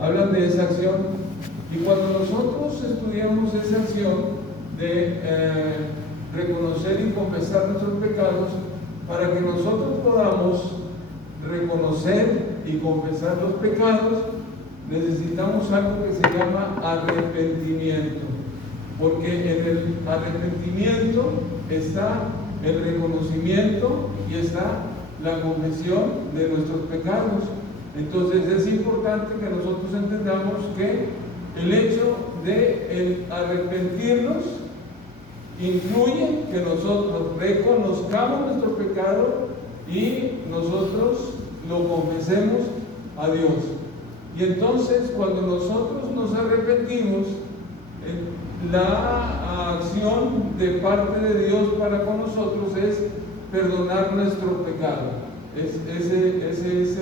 hablan de esa acción. Y cuando nosotros estudiamos esa acción de reconocer y confesar nuestros pecados, para que nosotros podamos reconocer y confesar los pecados, necesitamos algo que se llama arrepentimiento, porque en el arrepentimiento está el reconocimiento y está la confesión de nuestros pecados. Entonces es importante que nosotros entendamos que el hecho de arrepentirnos incluye que nosotros reconozcamos nuestro pecado y nosotros lo confesemos a Dios. Y entonces cuando nosotros nos arrepentimos, la acción de parte de Dios para con nosotros es perdonar nuestro pecado. Ese es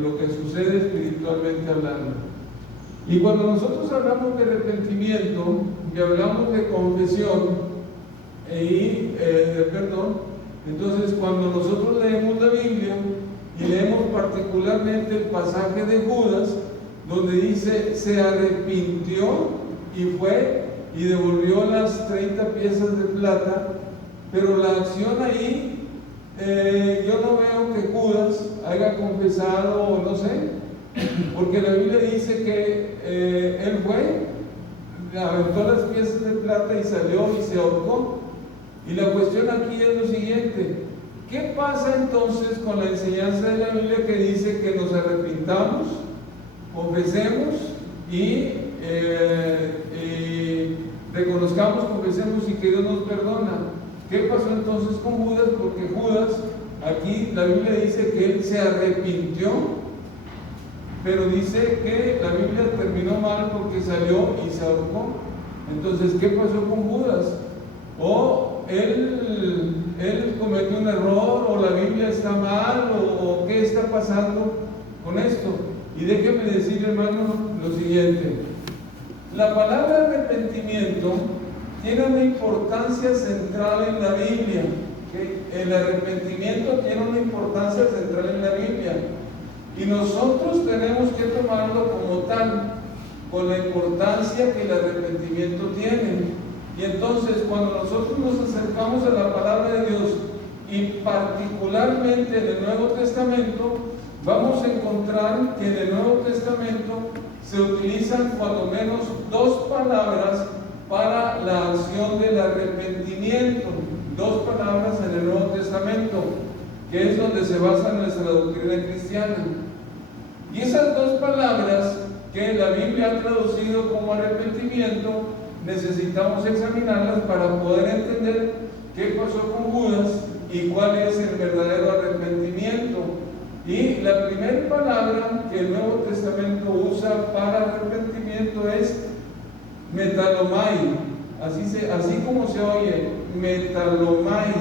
lo que sucede espiritualmente hablando. Y cuando nosotros hablamos de arrepentimiento y hablamos de confesión y de perdón, entonces cuando nosotros leemos la Biblia y leemos particularmente el pasaje de Judas, donde dice, se arrepintió y fue y devolvió las 30 piezas de plata, pero la acción ahí, yo no veo que Judas haya confesado, o no sé, porque la Biblia dice que él fue, aventó las piezas de plata y salió y se ahorcó. Y la cuestión aquí es lo siguiente: ¿qué pasa entonces con la enseñanza de la Biblia que dice que nos arrepintamos, confesemos y reconozcamos, confesemos y que Dios nos perdona? ¿Qué pasó entonces con Judas? Porque Judas, aquí la Biblia dice que él se arrepintió, pero dice que la Biblia terminó mal porque salió y se ahorcó. Entonces, ¿qué pasó con Judas? O él cometió un error, o la Biblia está mal, o qué está pasando con esto. Y déjeme decir, hermano, lo siguiente: la palabra arrepentimiento tiene una importancia central en la Biblia. ¿Okay? El arrepentimiento tiene una importancia central en la Biblia, y nosotros tenemos que tomarlo como tal, con la importancia que el arrepentimiento tiene. Y entonces, cuando nosotros nos acercamos a la palabra de Dios, y particularmente en el Nuevo Testamento, vamos a encontrar que en el Nuevo Testamento se utilizan cuando menos 2 palabras para la acción del arrepentimiento. 2 palabras en el Nuevo Testamento, que es donde se basa nuestra doctrina cristiana. Y esas 2 palabras que la Biblia ha traducido como arrepentimiento, necesitamos examinarlas para poder entender qué pasó con Judas y cuál es el verdadero arrepentimiento. Y la primera palabra que el Nuevo Testamento usa para arrepentimiento es metalomai, así como se oye, metalomai.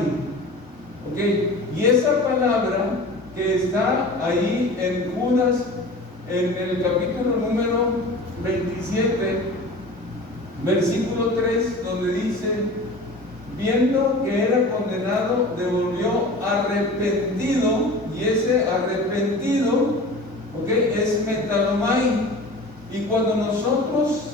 ¿Okay? Y esa palabra que está ahí en Judas, en el capítulo número 27, versículo 3, donde dice, viendo que era condenado, devolvió arrepentido, y ese arrepentido, es metalomai. Y cuando nosotros,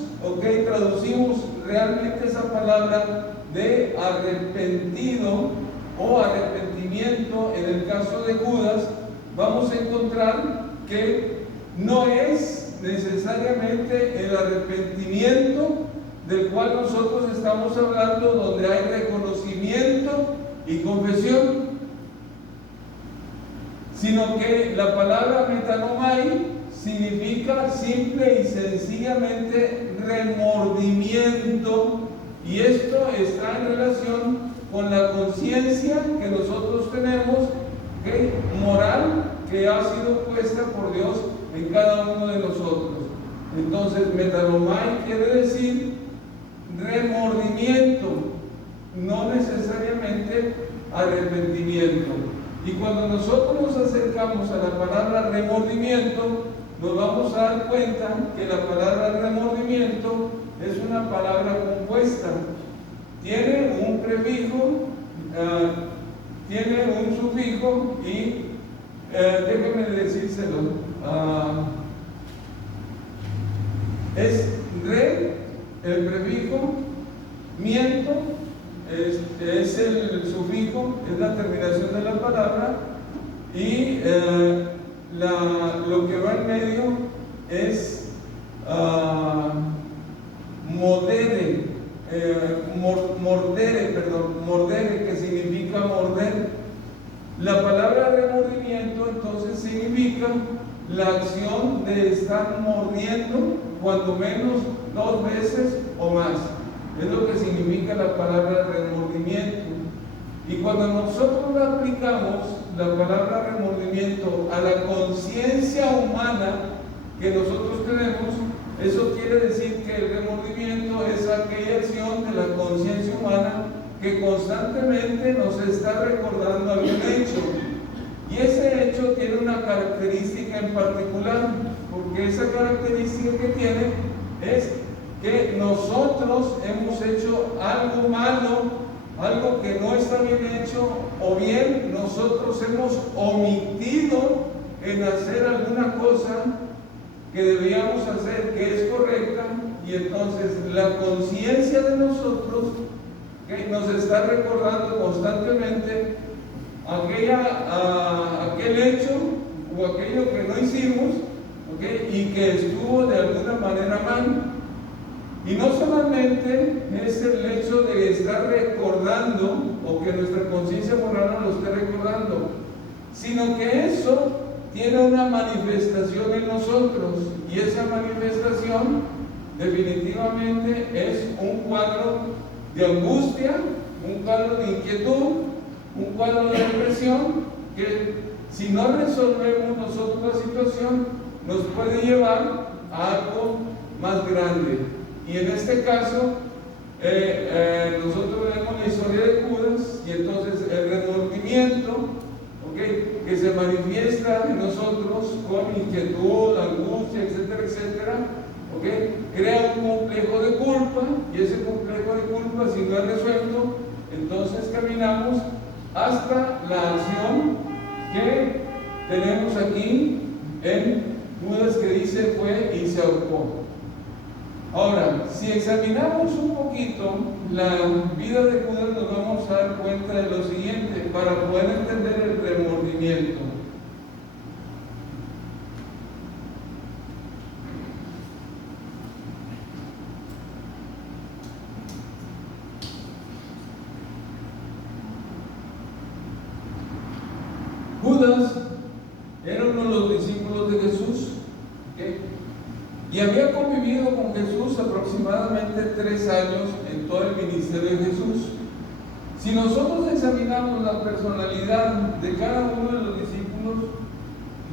traducimos realmente esa palabra de arrepentido o arrepentimiento, en el caso de Judas, vamos a encontrar que no es necesariamente el arrepentimiento del cual nosotros estamos hablando, donde hay reconocimiento y confesión, sino que la palabra metalomai significa simple y sencillamente remordimiento, y esto está en relación con la conciencia que nosotros tenemos, moral, que ha sido puesta por Dios en cada uno de nosotros. Entonces, metalomai quiere decir remordimiento, no necesariamente arrepentimiento. Y cuando nosotros nos acercamos a la palabra remordimiento, nos vamos a dar cuenta que la palabra remordimiento es una palabra compuesta. Tiene un prefijo, tiene un sufijo y déjenme decírselo. es re, el prefijo, miento, es el sufijo, es la terminación de la palabra, y lo que va en medio es mordere, mordere, que significa morder. La palabra remordimiento entonces significa la acción de estar mordiendo cuando menos 2 veces o más. Es lo que significa la palabra remordimiento. Y cuando nosotros aplicamos la palabra remordimiento a la conciencia humana que nosotros tenemos, eso quiere decir que el remordimiento es aquella acción de la conciencia humana que constantemente nos está recordando algún hecho. Y ese hecho tiene una característica en particular, porque esa característica que tiene es que nosotros hemos hecho algo malo, algo que no está bien hecho, o bien nosotros hemos omitido en hacer alguna cosa que debíamos hacer, que es correcta, y entonces la conciencia de nosotros nos está recordando constantemente aquel hecho o aquello que no hicimos, y que estuvo de alguna manera mal. Y no solamente es el hecho de estar recordando, o que nuestra conciencia moral nos lo esté recordando, sino que eso tiene una manifestación en nosotros, y esa manifestación definitivamente es un cuadro de angustia, un cuadro de inquietud, un cuadro de depresión, que si no resolvemos nosotros la situación, nos puede llevar a algo más grande. Y en este caso, nosotros vemos la historia de Judas, y entonces el remordimiento, que se manifiesta en nosotros con inquietud, angustia, etcétera, etcétera, crea un complejo de culpa, y ese complejo de culpa, si no es resuelto, entonces caminamos hasta la acción que tenemos aquí en Judas, que dice fue y se ahorcó. Ahora, si examinamos un poquito la vida de Judas, nos vamos a dar cuenta de lo siguiente, para poder entender el remordimiento. Judas era uno de los discípulos de Jesús, y había convivido con Jesús aproximadamente 3 años en todo el ministerio de Jesús. Si nosotros examinamos la personalidad de cada uno de los discípulos,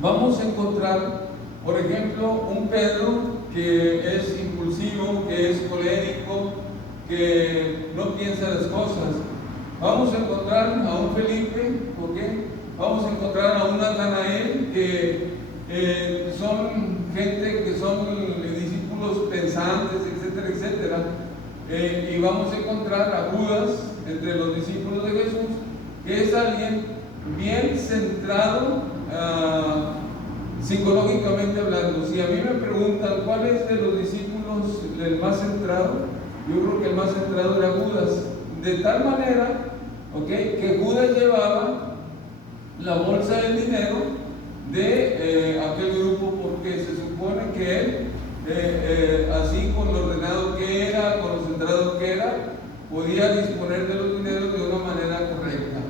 vamos a encontrar, por ejemplo, un Pedro que es impulsivo, que es colérico, que no piensa las cosas. Vamos a encontrar a un Felipe, vamos a encontrar a un Natanael, que son gente que son discípulos pensantes, etcétera, etcétera. Y vamos a encontrar a Judas entre los discípulos de Jesús, que es alguien bien centrado psicológicamente hablando. Si a mí me preguntan cuál es de los discípulos el más centrado, yo creo que el más centrado era Judas, de tal manera que Judas llevaba la bolsa del dinero de aquel grupo, porque se supone que él, así con lo ordenado que era, con lo centrado que era, podía disponer de los dineros de una manera correcta.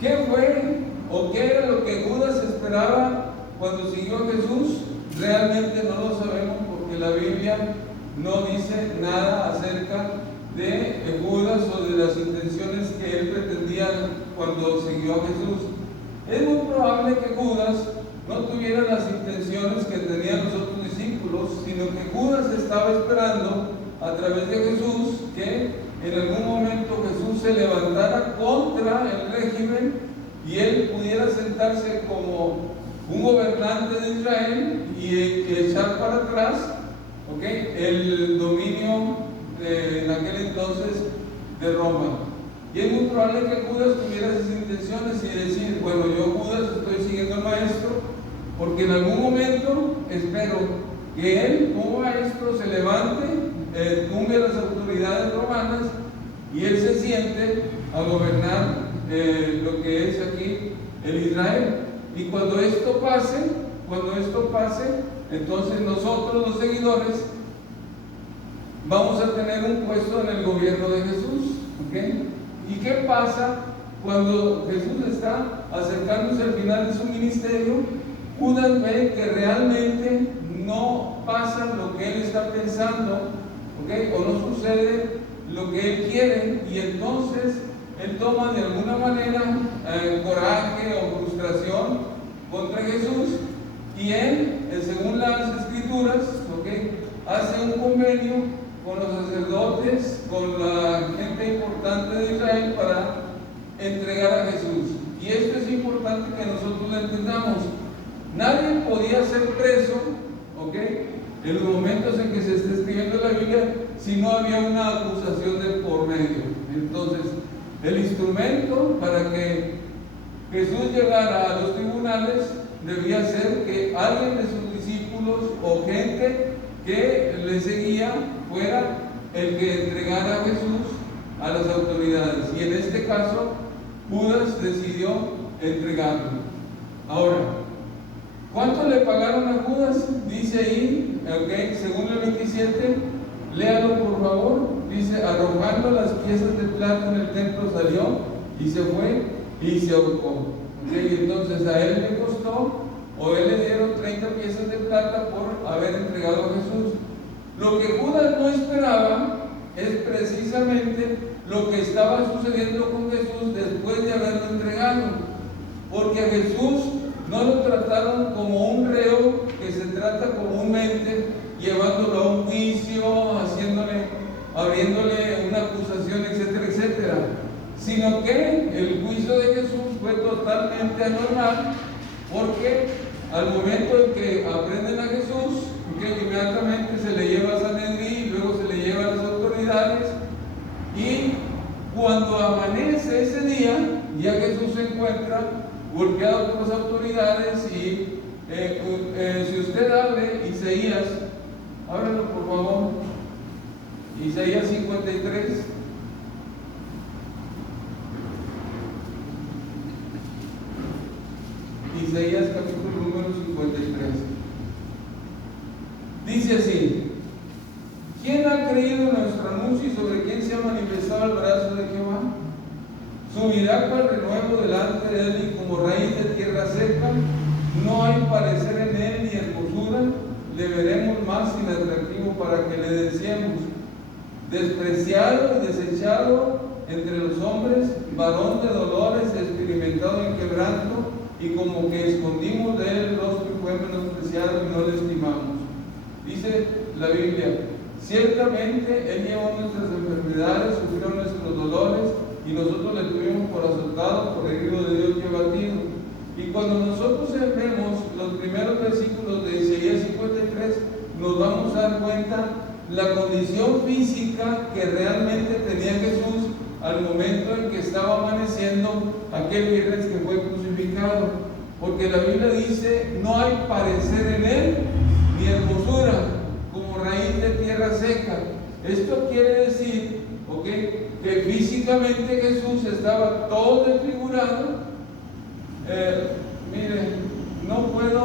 ¿Qué fue o qué era lo que Judas esperaba cuando siguió a Jesús? Realmente no lo sabemos, porque la Biblia no dice nada acerca de Judas o de las intenciones que él pretendía cuando siguió a Jesús. Es muy probable que Judas no tuviera las intenciones que tenían los otros discípulos, sino que Judas estaba esperando a través de Jesús que en algún momento Jesús se levantara contra el régimen y él pudiera sentarse como un gobernante de Israel y echar para atrás el dominio en aquel entonces de Roma. Y es muy probable que Judas tuviera esas intenciones y decir, bueno, yo Judas estoy siguiendo al maestro, porque en algún momento espero que él como maestro se levante, tumbe a las autoridades romanas y él se siente a gobernar lo que es aquí el Israel. Y cuando esto pase, entonces nosotros los seguidores vamos a tener un puesto en el gobierno de Jesús. ¿Okay? ¿Y qué pasa cuando Jesús está acercándose al final de su ministerio? Judas ve que realmente no pasa lo que él está pensando, ¿okay? O no sucede lo que él quiere, y entonces él toma de alguna manera coraje o frustración contra Jesús, y él, según las escrituras, ¿okay? Hace un convenio con los sacerdotes, con la gente importante de Israel para entregar a Jesús. Y esto es importante que nosotros lo entendamos. Nadie podía ser preso, ¿okay? En los momentos en que se está escribiendo la Biblia, si no había una acusación de por medio. Entonces, el instrumento para que Jesús llegara a los tribunales debía ser que alguien de sus discípulos o gente que le seguía fuera el que entregara a Jesús a las autoridades. Y en este caso, Judas decidió entregarlo. Ahora, ¿cuánto le pagaron a Judas? Dice ahí, okay, según el 27, léalo por favor. Dice: arrojando las piezas de plata en el templo salió y se fue y se ahorcó. Okay, y entonces a él le costó, o él le dieron 30 piezas de plata por haber entregado a Jesús. Lo que Judas no esperaba es precisamente lo que estaba sucediendo con Jesús después de haberlo entregado, porque a Jesús no lo trataron como un reo que se trata comúnmente, llevándolo a un juicio, abriéndole una acusación, etcétera, etcétera, sino que el juicio de Jesús fue totalmente anormal, porque al momento en que aprenden a Jesús, que inmediatamente se le lleva a Sanedrín, luego se le lleva a las autoridades, y cuando amanece ese día, ya Jesús se encuentra golpeado por las autoridades. Y si usted abre Isaías, ábrelo por favor, Isaías 53. Isaías capítulo número 53. Dice así: ¿quién ha creído nuestro anuncio y sobre quién se ha manifestado el brazo de Jehová? Subirá cual renuevo delante de él y como raíz de tierra seca, no hay parecer en él ni hermosura, le veremos más inatractivo para que le deseemos. Despreciado y desechado entre los hombres, varón de dolores, experimentado en quebranto, y como que escondimos de él el rostro y fue menospreciado y no le estimamos. Dice la Biblia: ciertamente él llevó nuestras enfermedades, sufrió nuestros dolores, y nosotros le tuvimos por azotado, por herido de Dios y abatido. Y cuando nosotros vemos los primeros versículos de Isaías 53, nos vamos a dar cuenta la condición física que realmente tenía Jesús al momento en que estaba amaneciendo aquel viernes que fue crucificado, porque la Biblia dice: no hay parecer en él ni hermosura, como raíz de tierra seca. Esto quiere decir, ¿okay?, que físicamente Jesús estaba todo desfigurado. Mire, no puedo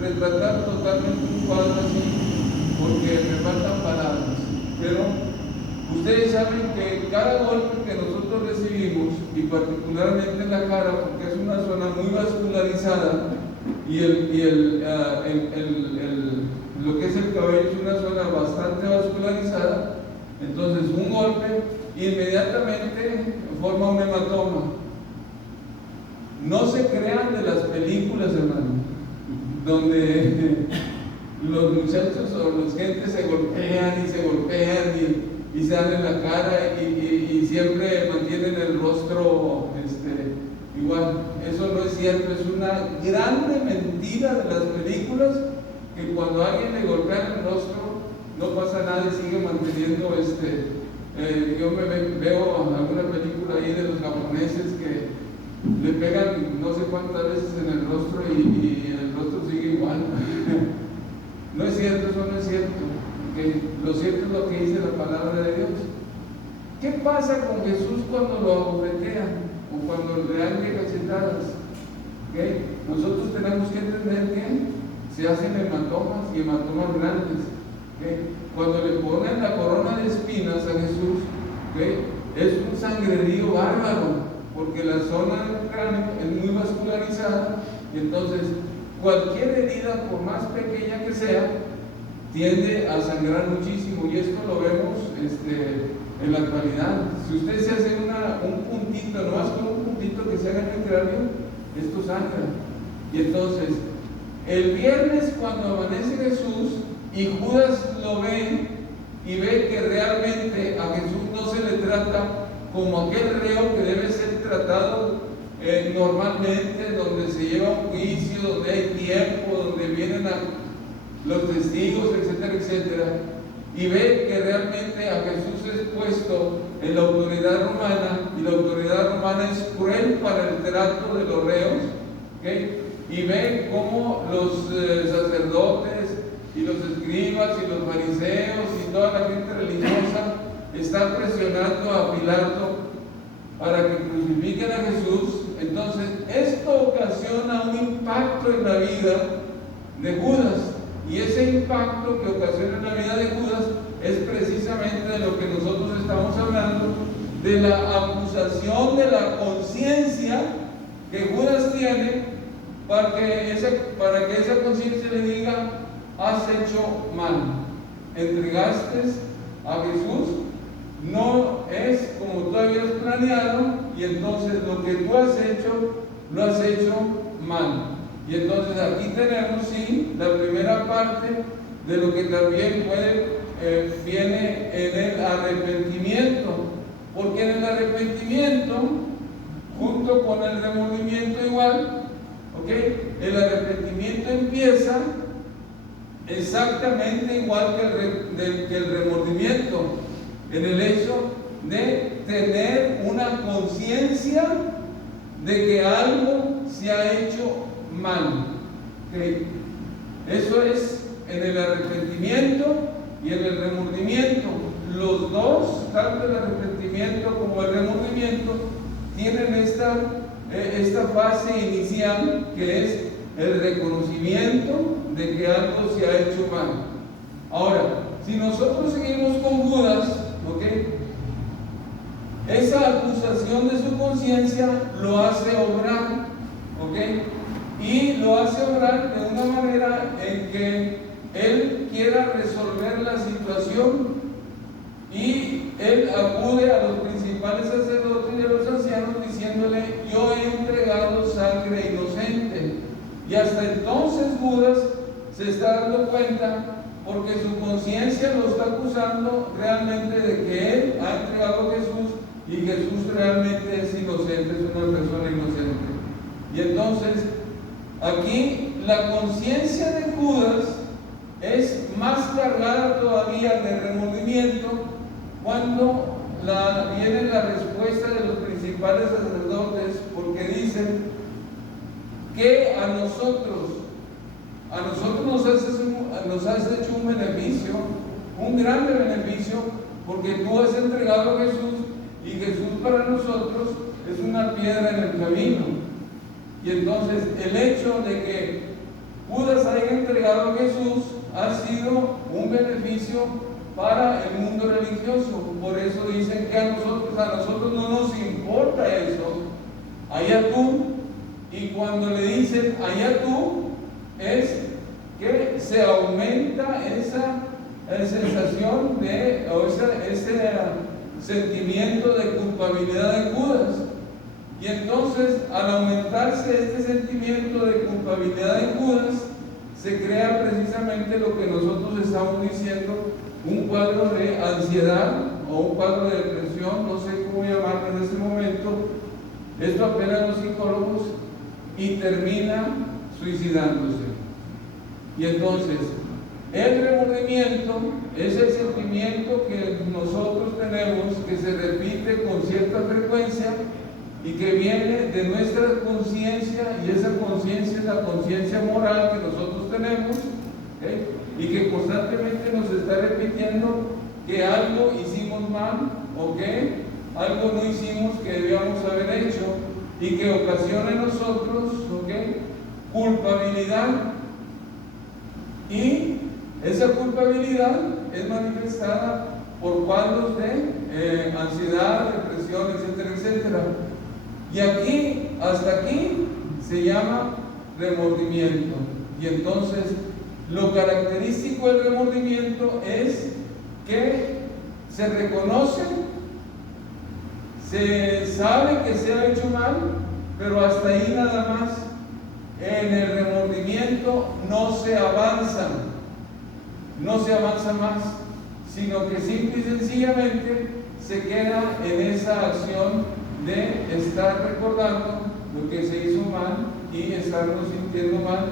retratar totalmente un cuadro así porque me faltan palabras, pero ustedes saben que cada golpe que nosotros recibimos, y particularmente en la cara, porque es una zona muy vascularizada, y lo que es el cabello es una zona bastante vascularizada, entonces un golpe inmediatamente forma un hematoma. No se crean de las películas, hermano, donde los muchachos o los gentes se golpean y se dan en la cara y siempre mantienen el rostro igual. Eso no es cierto, es una grande mentira de las películas, que cuando a alguien le golpean el rostro no pasa nada y sigue manteniendo yo veo alguna película ahí de los japoneses que le pegan no sé cuántas veces en el rostro y el rostro sigue No es cierto, eso no es cierto. Porque lo cierto es lo que dice la palabra de Dios. ¿Qué pasa con Jesús cuando lo abofetean o cuando le dan de cachetadas? ¿Okay? Nosotros tenemos que entender que se hacen hematomas y hematomas grandes. ¿Okay? Cuando le ponen la corona de espinas a Jesús, ¿okay? Es un sangrerío bárbaro, porque la zona del cráneo es muy vascularizada, y entonces cualquier herida, por más pequeña que sea, tiende a sangrar muchísimo, y esto lo vemos en la actualidad. Si usted se hace un puntito, nomás con un puntito que se haga en el cráneo, esto sangra. Y entonces, el viernes cuando amanece Jesús y Judas lo ve y ve que realmente a Jesús no se le trata como aquel reo que debe ser tratado normalmente, donde se lleva un juicio, donde hay tiempo, donde vienen los testigos, etcétera, etcétera, y ve que realmente a Jesús es puesto en la autoridad romana, y la autoridad romana es cruel para el trato de los reos, ¿okay? Y ve cómo los sacerdotes y los escribas y los fariseos y toda la gente religiosa están presionando a Pilato para que crucifiquen a Jesús. Entonces esto ocasiona un impacto en la vida de Judas, y ese impacto que ocasiona en la vida de Judas es precisamente de lo que nosotros estamos hablando, de la acusación de la conciencia que Judas tiene, para que esa conciencia le diga: has hecho mal, entregaste a Jesús, no es como tú habías planeado, y entonces lo que tú has hecho, lo has hecho mal. Y entonces aquí tenemos, sí, la primera parte de lo que también viene en el arrepentimiento, porque en el arrepentimiento, junto con el remordimiento igual, ¿okay? El arrepentimiento empieza exactamente igual que el remordimiento, en el hecho de tener una conciencia de que algo se ha hecho mal. ¿Okay? Eso es en el arrepentimiento y en el remordimiento. Los dos, tanto el arrepentimiento como el remordimiento, tienen esta fase inicial, que es el reconocimiento de que algo se ha hecho mal. Ahora, si nosotros seguimos con Judas, ¿okay? Esa acusación de su conciencia lo hace obrar, ¿okay? Y lo hace obrar de una manera en que él quiera resolver la situación, y él acude a los principales sacerdotes y a los ancianos diciéndole: yo he entregado sangre inocente. Y hasta entonces Judas se está dando cuenta, porque su conciencia lo está acusando realmente de que él ha entregado a Jesús, y Jesús realmente es inocente, es una persona inocente. Y entonces aquí la conciencia de Judas es más cargada todavía de remordimiento cuando viene la respuesta de los principales sacerdotes, porque dicen que a nosotros nos has hecho un beneficio, un grande beneficio, porque tú has entregado a Jesús, y Jesús para nosotros es una piedra en el camino. Y entonces el hecho de que Judas haya entregado a Jesús ha sido un beneficio para el mundo religioso. Por eso dicen que a nosotros no nos importa eso, allá tú. Y cuando le dicen allá tú, es que se aumenta esa sensación o ese sentimiento de culpabilidad de Judas. Y entonces, al aumentarse este sentimiento de culpabilidad en Judas, se crea precisamente lo que nosotros estamos diciendo, un cuadro de ansiedad o un cuadro de depresión, no sé cómo llamarlo en este momento. Esto apenas los psicólogos, y termina suicidándose. Y entonces, el remordimiento es el sentimiento que nosotros tenemos, que se repite con cierta frecuencia, y que viene de nuestra conciencia, y esa conciencia es la conciencia moral que nosotros tenemos, ¿okay? Y que constantemente nos está repitiendo que algo hicimos mal, o que algo no hicimos que debíamos haber hecho, y que ocasiona en nosotros, ¿okay?, culpabilidad. Y esa culpabilidad es manifestada por cuadros de ansiedad, depresión, etcétera, etcétera. Y aquí, hasta aquí, se llama remordimiento. Y entonces, lo característico del remordimiento es que se reconoce, se sabe que se ha hecho mal, pero hasta ahí nada más. En el remordimiento no se avanza más, sino que simple y sencillamente se queda en esa acción de estar recordando lo que se hizo mal y estarnos sintiendo mal,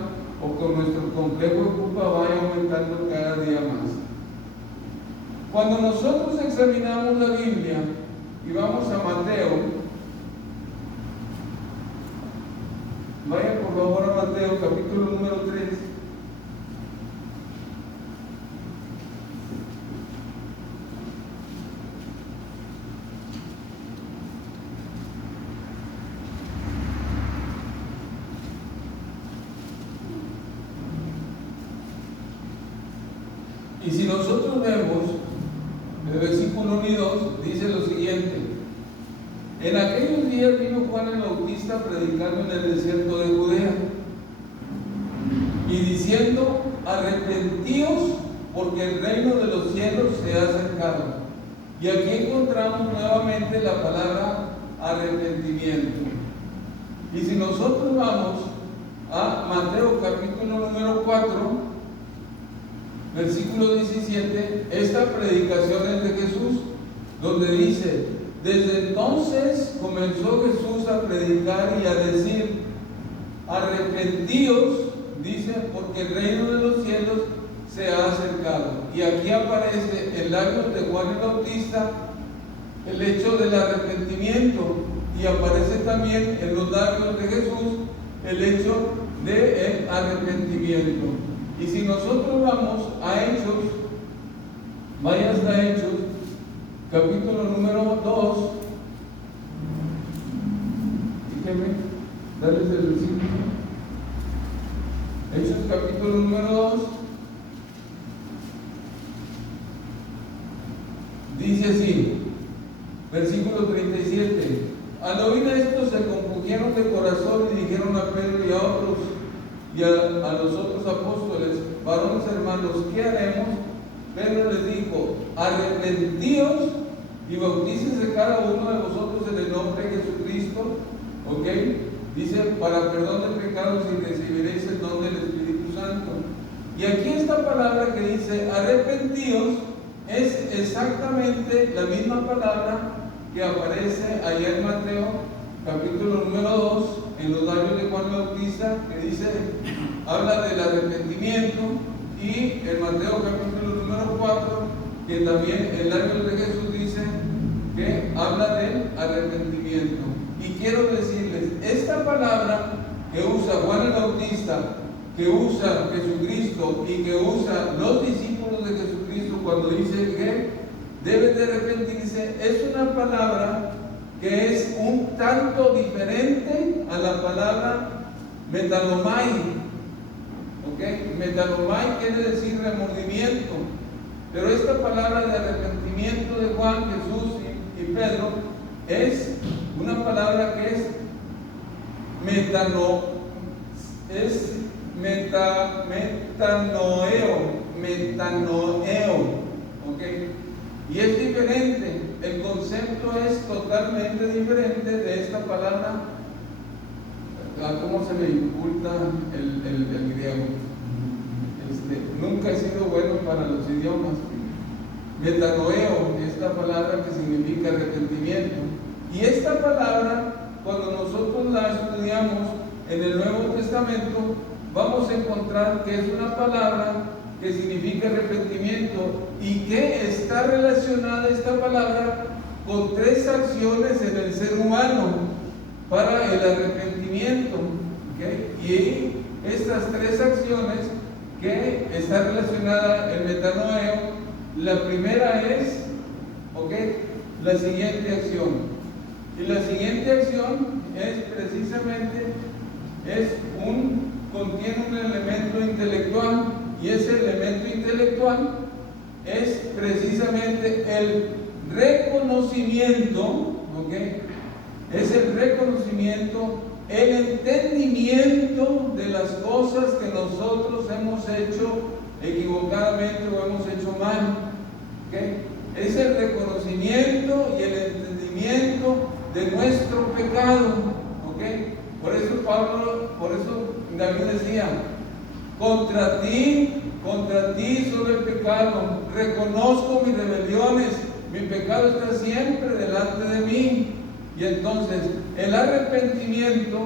o que nuestro complejo de culpa vaya aumentando cada día más. Cuando nosotros examinamos la Biblia y vamos a Mateo, vaya por favor a Mateo capítulo número 3. Y si nosotros vemos el versículo 1 y 2, dice lo siguiente: en aquellos días vino Juan el Bautista predicando en el desierto de Judea y diciendo: arrepentíos, porque el reino de los cielos se ha acercado. Y aquí encontramos nuevamente la palabra arrepentimiento. Y si nosotros vamos a Mateo capítulo número 4, versículo 17, esta predicación es de Jesús, donde dice: desde entonces comenzó Jesús a predicar y a decir: arrepentíos, dice, porque el reino de los cielos se ha acercado. Y aquí aparece en labios de Juan el Bautista el hecho del arrepentimiento, y aparece también en los labios de Jesús el hecho del arrepentimiento. Y si nosotros vamos a Hechos, vaya hasta Hechos, capítulo número 2, déjenme darles el versículo. Hechos capítulo número 2, dice así, versículo 37: al oír esto se compungieron de corazón y dijeron a Pedro y a otros y a los otros apóstoles: varones hermanos, ¿qué haremos? Pedro les dijo: arrepentíos y bautícense cada uno de vosotros en el nombre de Jesucristo, ¿ok? Dice, para perdón de pecados, y recibiréis el don del Espíritu Santo. Y aquí esta palabra que dice arrepentíos es exactamente la misma palabra que aparece allá en Mateo capítulo número 2, en los labios de Juan Bautista, que dice, habla del arrepentimiento, y en Mateo capítulo número 4, que también en labios de Jesús dice que habla del arrepentimiento. Y quiero decirles, esta palabra que usa Juan el Bautista, que usa Jesucristo y que usa los discípulos de Jesucristo cuando dice que deben de arrepentirse, es una palabra que es un tanto diferente a la palabra metanomai. ¿Ok? Metanomai quiere decir remordimiento, pero esta palabra de arrepentimiento de Juan, Jesús y Pedro es una palabra que es metanoeo, ¿ok? Y es diferente, el concepto es totalmente diferente de esta palabra. ¿Cómo se me inculta el griego? Nunca he sido bueno para los idiomas. Metanoeo, esta palabra que significa arrepentimiento. Y esta palabra, cuando nosotros la estudiamos en el Nuevo Testamento, vamos a encontrar que es una palabra que significa arrepentimiento y que está relacionada esta palabra con tres acciones en el ser humano. para el arrepentimiento, ¿okay? Y estas tres acciones que está relacionada el metanoeo, la primera es, ¿okay?, la siguiente acción. Y la siguiente acción es precisamente, contiene un elemento intelectual, y ese elemento intelectual es precisamente el reconocimiento, ¿okay? Es el reconocimiento, el entendimiento de las cosas que nosotros hemos hecho equivocadamente o hemos hecho mal, ¿okay? Es el reconocimiento y el entendimiento de nuestro pecado, ¿okay? Por eso David decía: contra ti sobre el pecado, reconozco mis rebeliones, mi pecado está siempre delante de mí. Y entonces el arrepentimiento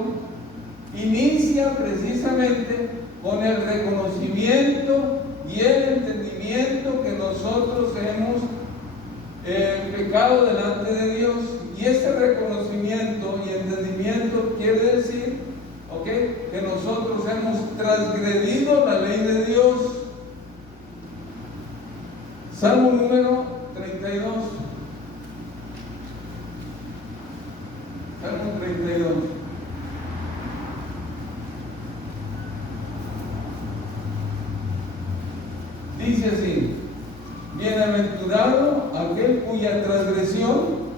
inicia precisamente con el reconocimiento y el entendimiento que nosotros hemos pecado delante de Dios. Y este reconocimiento y entendimiento quiere decir, ¿okay?, que nosotros hemos transgredido la ley de Dios. Salmo número 32. Salmo 32. Dice así: bienaventurado aquel cuya transgresión,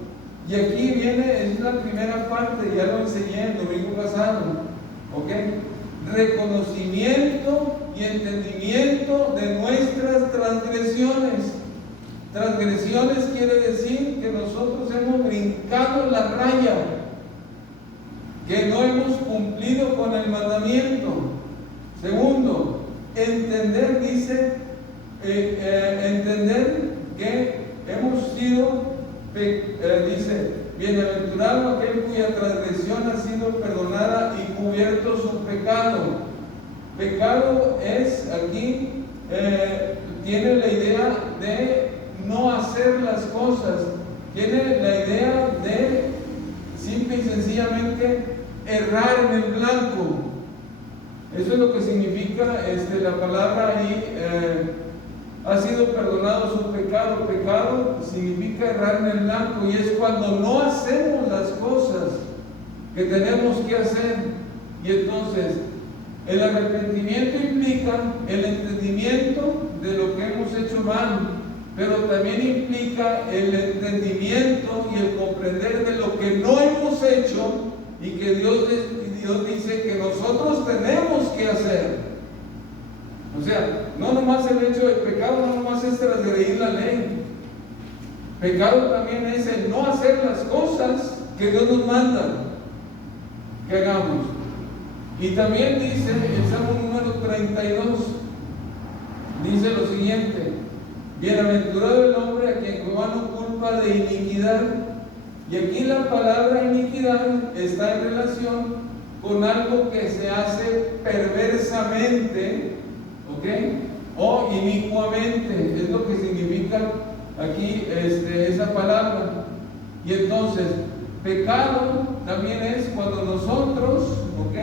y aquí viene, es la primera parte, ya lo enseñé el domingo pasado, ¿ok? Reconocimiento y entendimiento de nuestras transgresiones. Transgresiones quiere decir que nosotros hemos brincado la raya, que no hemos cumplido con el mandamiento. Segundo, entender, dice, entender que hemos sido, dice, bienaventurado aquel cuya transgresión ha sido perdonada y cubierto su pecado. Pecado es aquí, tiene la idea de no hacer las cosas, tiene la idea de simple y sencillamente errar en el blanco. Eso es lo que significa la palabra ahí. Ha sido perdonado su pecado. Pecado significa errar en el blanco, y es cuando no hacemos las cosas que tenemos que hacer. Y entonces el arrepentimiento implica el entendimiento de lo que hemos hecho mal, pero también implica el entendimiento y el comprender de lo que no hemos hecho y que Dios dice que nosotros tenemos que hacer. O sea, no nomás el hecho del pecado, no nomás es transgredir la ley. Pecado también es el no hacer las cosas que Dios nos manda que hagamos. Y también dice el Salmo número 32, dice lo siguiente: bienaventurado el hombre a quien Jehová no culpa de iniquidad. Y aquí la palabra iniquidad está en relación con algo que se hace perversamente, ¿ok?, o inicuamente, es lo que significa aquí esa palabra. Y entonces, pecado también es cuando nosotros, ¿ok?,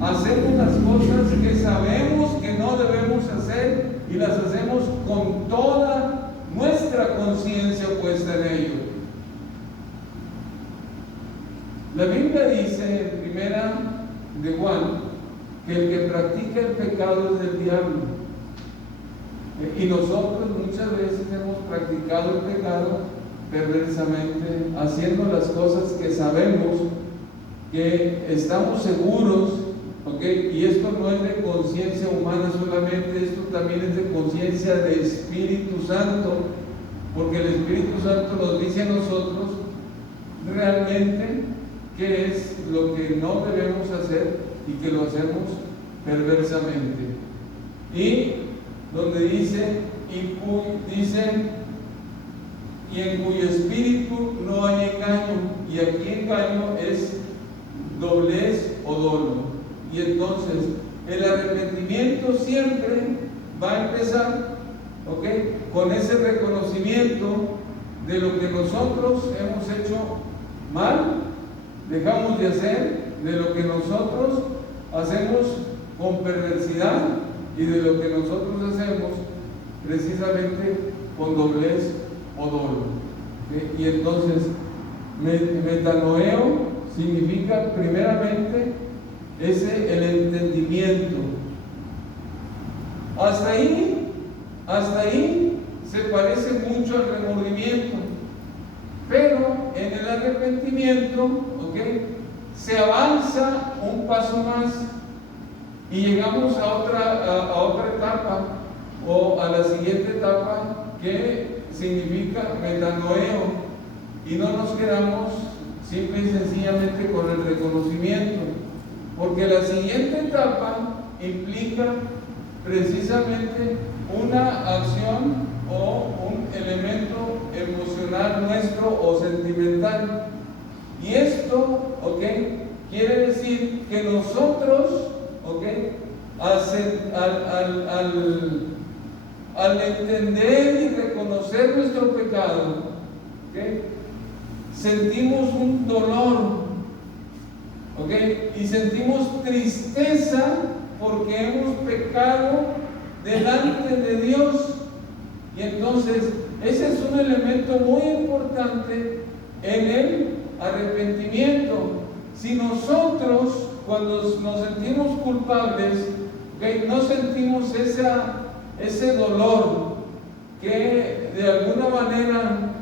hacemos las cosas que sabemos que no debemos hacer y las hacemos con toda nuestra conciencia puesta en ello. La Biblia dice en Primera de Juan que el que practica el pecado es del diablo. Y nosotros muchas veces hemos practicado el pecado perversamente, haciendo las cosas que sabemos, que estamos seguros, ¿ok? Y esto no es de conciencia humana solamente, esto también es de conciencia de Espíritu Santo, porque el Espíritu Santo nos dice a nosotros realmente qué es lo que no debemos hacer y que lo hacemos perversamente. Y donde dice, y en cuyo espíritu no hay engaño, y aquí engaño es doblez o dolo. Y entonces el arrepentimiento siempre va a empezar, ¿ok?, con ese reconocimiento de lo que nosotros hemos hecho mal dejamos de hacer de lo que nosotros hacemos con perversidad y de lo que nosotros hacemos precisamente con doblez o dolo. Y entonces, metanoeo significa primeramente el entendimiento. Hasta ahí se parece mucho al remordimiento, pero en el arrepentimiento, se avanza un paso más y llegamos a otra etapa, o a la siguiente etapa, que significa metanoeo, y no nos quedamos simple y sencillamente con el reconocimiento, porque la siguiente etapa implica precisamente una acción o un elemento emocional nuestro o sentimental. Y esto, quiere decir que nosotros, al entender y reconocer nuestro pecado, sentimos un dolor, y sentimos tristeza porque hemos pecado delante de Dios. Y entonces ese es un elemento muy importante en el arrepentimiento. Si nosotros, cuando nos sentimos culpables, no sentimos ese dolor que de alguna manera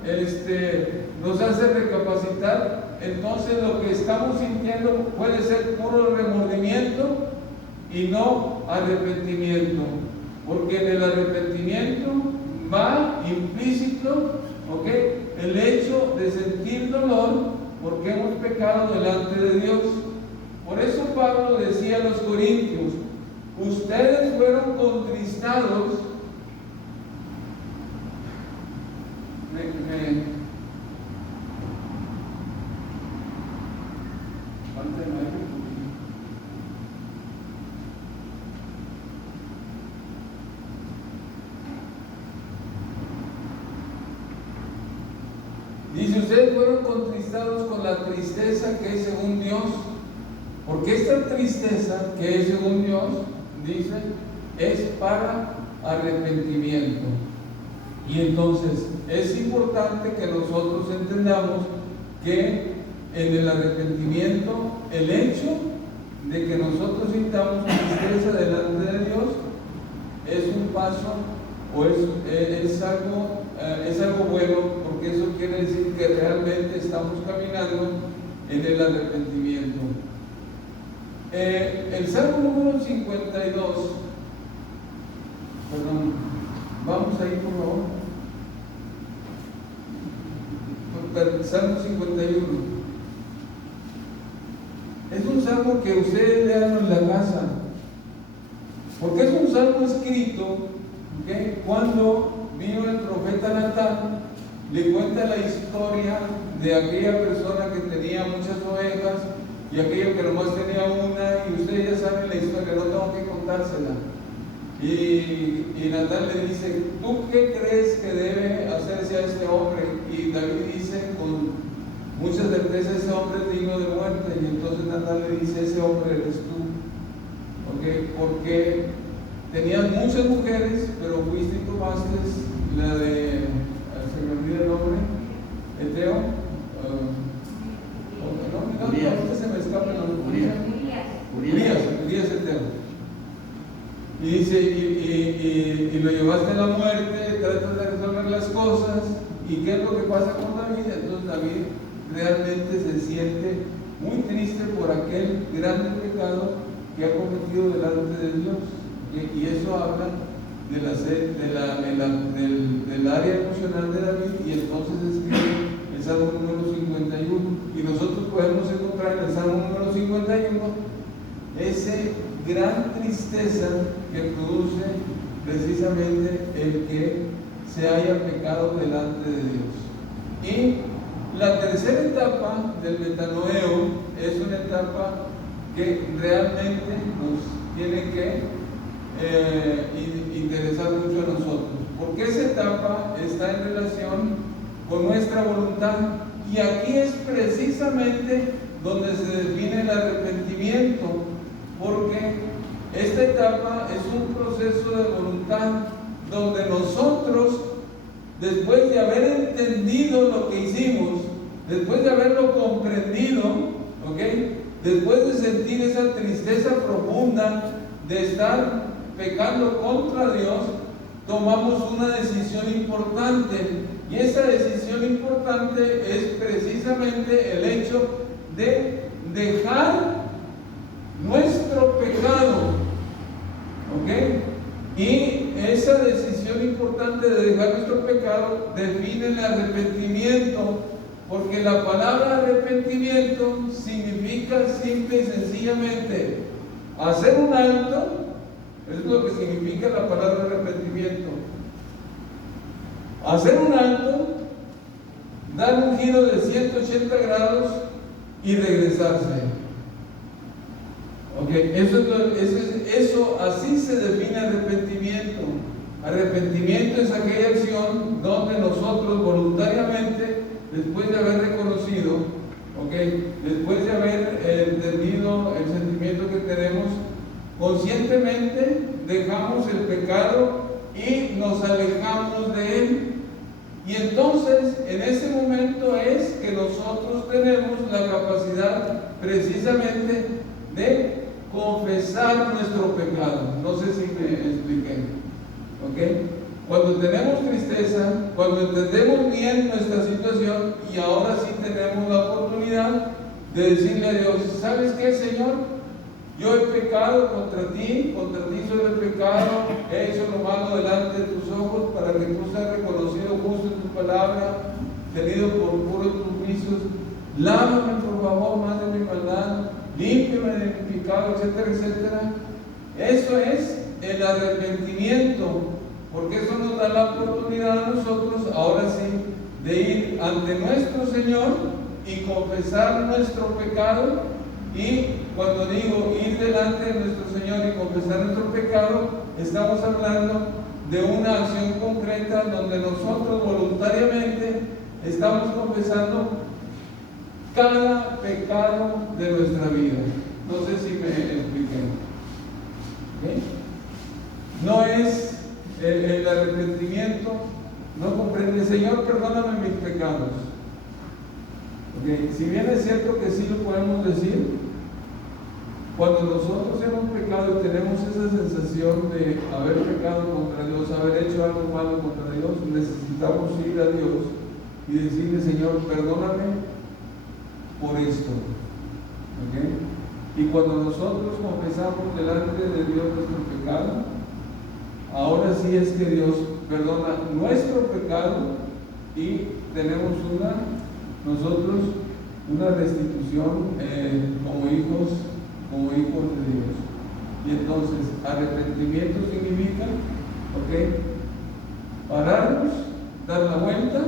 nos hace recapacitar, entonces lo que estamos sintiendo puede ser puro remordimiento y no arrepentimiento, porque en el arrepentimiento va implícito, el hecho de sentir dolor porque hemos pecado delante de Dios. Por eso Pablo decía a los corintios: ustedes fueron contristados. Dice: ustedes fueron contristados con la tristeza que es según Dios, porque esta tristeza que es según Dios, dice, es para arrepentimiento. Y entonces es importante que nosotros entendamos que en el arrepentimiento, el hecho de que nosotros sintamos tristeza delante de Dios es un paso, o es algo bueno, porque eso quiere decir que realmente estamos caminando en el arrepentimiento. El Salmo número 52, vamos ahí por favor. Salmo 51. Es un salmo que ustedes lean en la casa, porque es un salmo escrito cuando vino el profeta Natán, le cuenta la historia de aquella persona que tenía muchas ovejas y aquello que nomás tenía una, y ustedes ya saben la historia, no tengo que contársela. Y Natán le dice: ¿tú qué crees que debe hacerse a este hombre? Y David dice con mucha certeza: ese hombre es digno de muerte. Y entonces Natán le dice: ese hombre eres tú, porque tenías muchas mujeres, pero fuiste y tomaste la de, se me olvida el nombre, Eteo, no, se me escapa el nombre, Urías Eteo. Y dice, y lo llevaste a la muerte, tratas de resolver las cosas. ¿Y qué es lo que pasa con David? Entonces David realmente se siente muy triste por aquel grande pecado que ha cometido delante de Dios. Y eso habla del área emocional de David, y entonces escribe el Salmo número 51. Y nosotros podemos encontrar en el Salmo número 51 ese gran tristeza que produce precisamente el que se haya pecado delante de Dios. Y la tercera etapa del metanoeo es una etapa que realmente nos tiene que interesar mucho a nosotros, porque esa etapa está en relación con nuestra voluntad, y aquí es precisamente donde se define el arrepentimiento, porque esta etapa es un proceso de voluntad donde nosotros, después de haber entendido lo que hicimos, después de haberlo comprendido, ¿ok?, después de sentir esa tristeza profunda de estar pecando contra Dios, tomamos una decisión importante. Y esa decisión importante es precisamente el hecho de dejar nuestro pecado, ¿ok? Y esa decisión importante de dejar nuestro pecado define el arrepentimiento, porque la palabra arrepentimiento significa simple y sencillamente hacer un alto. Es lo que significa la palabra arrepentimiento. Hacer un alto, dar un giro de 180 grados y regresarse. Ok, eso así se define arrepentimiento. Arrepentimiento es aquella acción donde nosotros voluntariamente, después de haber reconocido, después de haber entendido el sentimiento que tenemos, conscientemente dejamos el pecado y nos alejamos de él. Y entonces, en ese momento es que nosotros tenemos la capacidad precisamente de confesar nuestro pecado. No sé si me expliqué. Cuando tenemos tristeza, cuando entendemos bien nuestra situación y ahora sí tenemos la oportunidad de decirle a Dios: ¿sabes qué, Señor? Yo he pecado contra ti soy el pecado, he hecho lo malo delante de tus ojos, para que tú seas reconocido justo en tu palabra, tenido por puro tus vicios. Lávame, por favor, más de mi maldad, límpiame de mi pecado, etcétera, etcétera. Eso es el arrepentimiento, porque eso nos da la oportunidad a nosotros, ahora sí, de ir ante nuestro Señor y confesar nuestro pecado. Y cuando digo ir delante de nuestro Señor y confesar nuestro pecado, estamos hablando de una acción concreta donde nosotros voluntariamente estamos confesando cada pecado de nuestra vida. No sé si me expliqué. No es el arrepentimiento, no comprende: Señor, perdóname mis pecados. Si bien es cierto que sí lo podemos decir, cuando nosotros hemos pecado y tenemos esa sensación de haber pecado contra Dios, haber hecho algo malo contra Dios, necesitamos ir a Dios y decirle: Señor, perdóname por esto. Y cuando nosotros confesamos delante de Dios nuestro pecado, ahora sí es que Dios perdona nuestro pecado y tenemos nosotros una restitución como hijos de Dios. Y entonces, arrepentimiento significa, pararnos, dar la vuelta,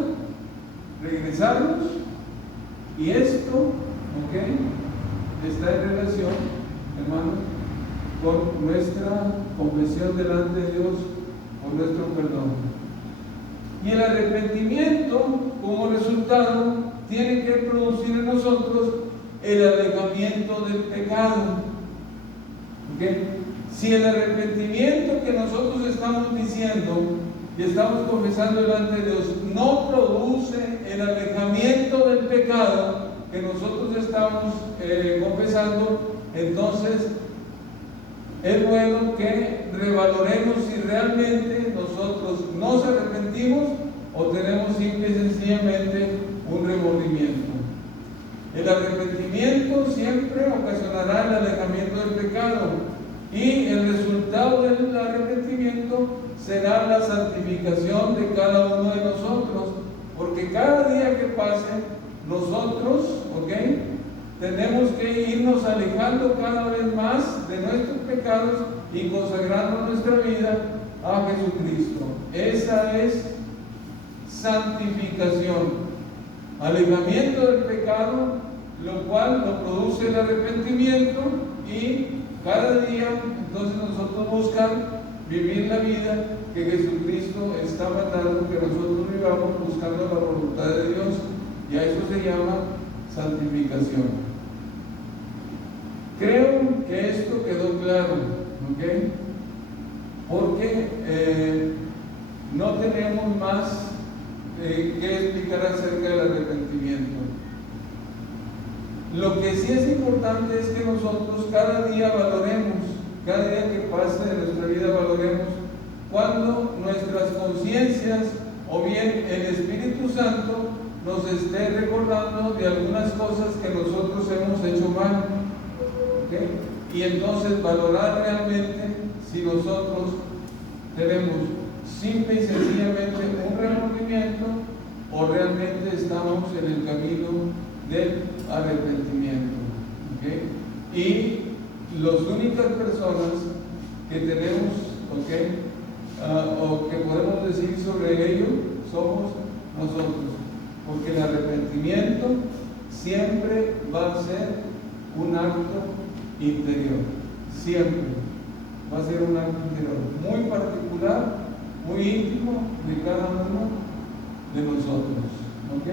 regresarnos, y esto, está en relación, hermanos, con nuestra confesión delante de Dios, con nuestro perdón. Y el arrepentimiento, como resultado, tiene que producir en nosotros el alejamiento del pecado. Si el arrepentimiento que nosotros estamos diciendo y estamos confesando delante de Dios no produce el alejamiento del pecado que nosotros estamos confesando, entonces es bueno que revaloremos si realmente nosotros nos arrepentimos o tenemos simple y sencillamente un remordimiento. El arrepentimiento siempre ocasionará el alejamiento del pecado, y el resultado del arrepentimiento será la santificación de cada uno de nosotros, porque cada día que pase nosotros, tenemos que irnos alejando cada vez más de nuestros pecados y consagrando nuestra vida a Jesucristo. Esa es santificación. Alejamiento del pecado, lo cual lo produce el arrepentimiento, y cada día entonces nosotros buscar vivir la vida que Jesucristo está mandando que nosotros vivamos, buscando la voluntad de Dios, y a eso se llama santificación. ¿ok? Porque no tenemos más que explicar acerca del arrepentimiento. Lo que sí es importante es que nosotros cada día valoremos, cada día que pase de nuestra vida valoremos cuando nuestras conciencias o bien el Espíritu Santo nos esté recordando de algunas cosas que nosotros hemos hecho mal, ¿okay? Y entonces valorar realmente si nosotros tenemos simple y sencillamente un remordimiento o realmente estamos en el camino del arrepentimiento, ¿okay? Y las únicas personas que tenemos, ¿okay? O que podemos decir sobre ello somos nosotros, porque el arrepentimiento siempre va a ser un acto interior, siempre va a ser un acto interior muy particular, muy íntimo de cada uno de nosotros, ¿ok?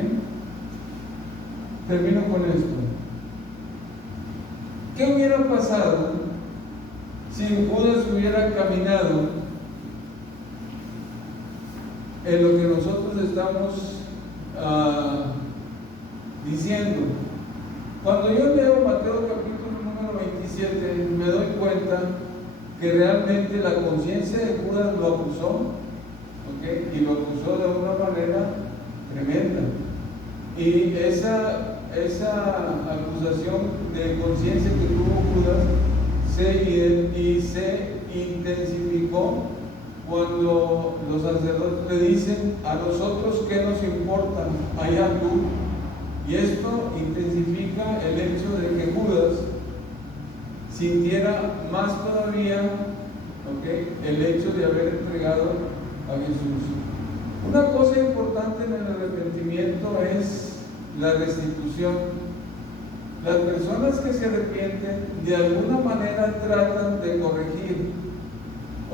Termino con esto. ¿Qué hubiera pasado si Judas hubiera caminado en lo que nosotros estamos diciendo? Cuando yo leo Mateo capítulo número 27, me doy cuenta que realmente la conciencia de Judas lo acusó, ¿okay? Y lo acusó de una manera tremenda. Y esa acusación de conciencia que tuvo Judas se intensificó cuando los sacerdotes le dicen: a nosotros qué nos importa, allá tú. Y esto intensifica el hecho de que Judas sintiera más todavía, ¿okay?, el hecho de haber entregado a Jesús. Una cosa importante en el arrepentimiento es la restitución. Las personas que se arrepienten de alguna manera tratan de corregir,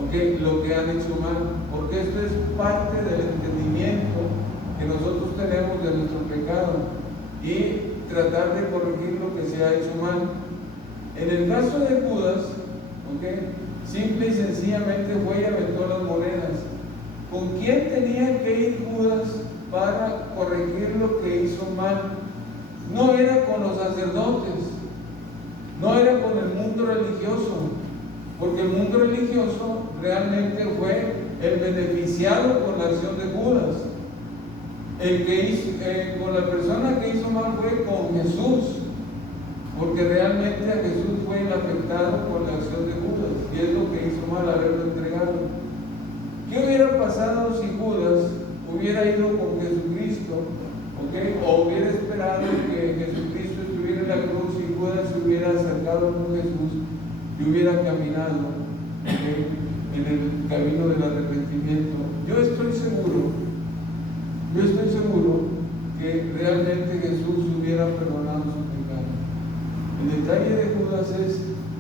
¿okay?, lo que han hecho mal, porque esto es parte del entendimiento que nosotros tenemos de nuestro pecado y tratar de corregir lo que se ha hecho mal. En el caso de Judas, ¿okay?, simple y sencillamente fue y aventó las monedas. ¿Con quién tenía que ir Judas para corregir lo que hizo mal? No era con los sacerdotes, no era con el mundo religioso, porque el mundo religioso realmente fue el beneficiado con la acción de Judas. El que hizo, con la persona que hizo mal fue con Jesús, porque realmente a Jesús fue el afectado por la acción de Judas, y es lo que hizo mal haberlo entregado. ¿Qué hubiera pasado si Judas hubiera ido con Jesucristo, ¿okay?, o hubiera esperado que Jesucristo estuviera en la cruz y Judas se hubiera acercado con Jesús y hubiera caminado, ¿okay?, en el camino del arrepentimiento? Yo estoy seguro que realmente Jesús hubiera perdonado su pecado. El detalle de Judas es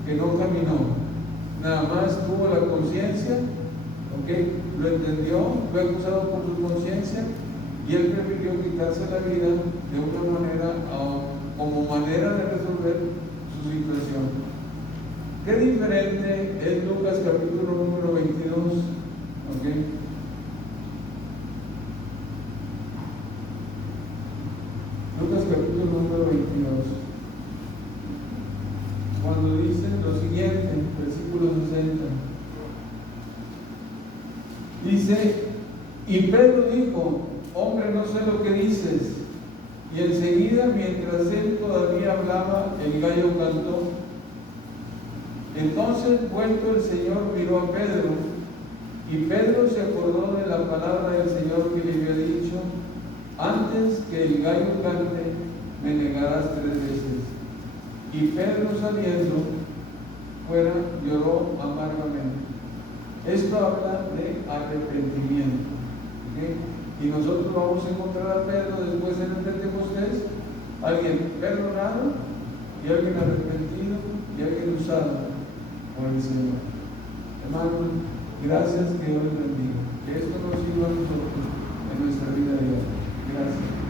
que no caminó, nada más tuvo la conciencia, ¿okay?, lo entendió, fue acusado por su conciencia y él prefirió quitarse la vida de una manera, como manera de resolver su situación. Qué diferente es Lucas capítulo número 22, ¿okay? Lucas capítulo número 22, cuando dice lo siguiente, versículo 60. Dice: y Pedro dijo: hombre, no sé lo que dices. Y enseguida, mientras él todavía hablaba, el gallo cantó. Entonces, vuelto el Señor, miró a Pedro, y Pedro se acordó de la palabra del Señor que le había dicho: antes que el gallo cante, me negarás 3 veces. Y Pedro, saliendo fuera, lloró amargamente. Esto habla de arrepentimiento, ¿okay? Y nosotros vamos a encontrar a Pedro después en el Pentecostés, alguien perdonado y alguien arrepentido y alguien usado por el Señor. Hermanos, gracias, que Dios les bendiga. Que esto nos sirva a nosotros en nuestra vida diaria. Gracias.